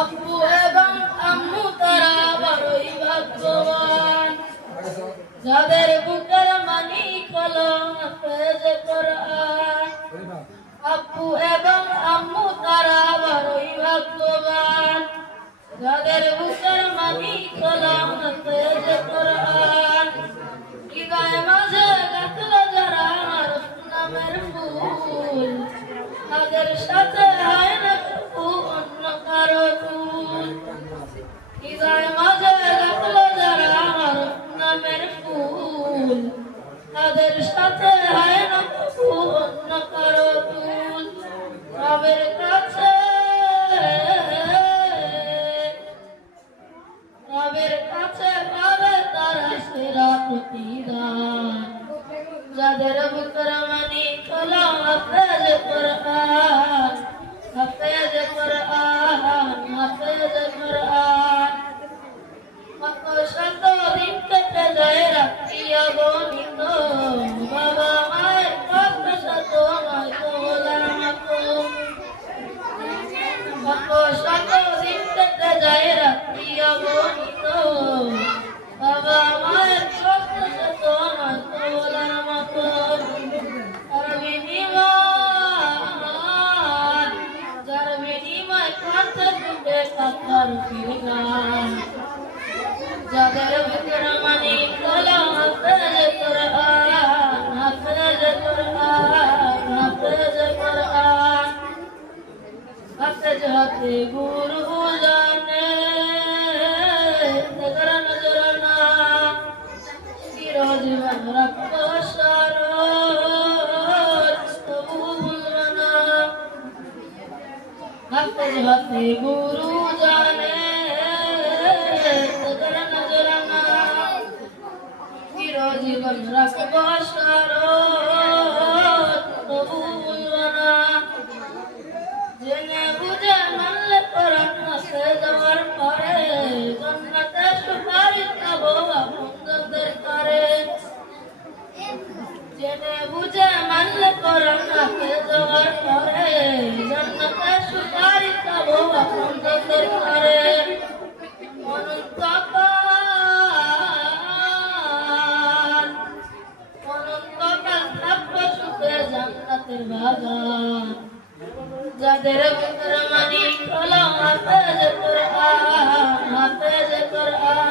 আব্বু এবং আম্মু তারা বড়ই ভাগ্যবান, যাদের বুকের মানিক হলো হাফেজ কোরআন। আব্বু এবং আম্মু তারা বড়ই ভাগ্যবান, যাদের বুকের মানিক হলো হাফেজ কোরআন। হৃদয় মাঝে গাঁথলো যারা আরশ নামের ফুল, তাদের সাথে হয় না কবু অন্য কারো তুল। হৃদয় মাঝে গাঁথলো যারা আরশ নামের ফুল, তাদের সাথে হয় না কবু অন্য কারো তুল। রবের কাছে পাবে তারা সেরা প্রতিদান, যাদের বুকের মানিক হলো হাফেজ কোরআন, হাফেজ কোরআন, হাফেজ কোরআন। কত শত দিন কেটে যায় রাত্রি অগণিত, বাবা মায়ের কত শত নয় তোলার মতো। কত শত দিন কেটে যায় রাত্রি অগণিত, বাবা মায়ের কত শত নয় তোলার মতো। যার বিনিময় কাঁদতে টুটে কাঁথার ফিরগান, যাদের ভিতর মানিক হলো হাফেজ কোরআন, হাফেজ কোরআন, হাফেজ কোরআন। হাফেজ হাতে গুরু জানে নজর নজরানা, চিরজীবন রাখবো স্মরণ তবু ভুলবো না। হাফেজ হাতে গুরু জানে নজর নজরানা, চিরজীবন রাখবো স্মরণ তবু ভুলবো না। জেনে বুঝে মানলে কোরআন হাসে যাওয়ার পরে, জান্নাতে সুপারিশ পাবো আপনজনদের করে। জেনে বুঝে মানলে কোরআন হাসে যাওয়ার পরে, জান্নাতে সুপারিশ পাবো আপনজনদের করে। অনন্তকাল থাকবো সুখে জান্নাতের বাগান, যাদের ভিতর মানিক হলো হাফেজ কোরআন, হাফেজ কোরআন।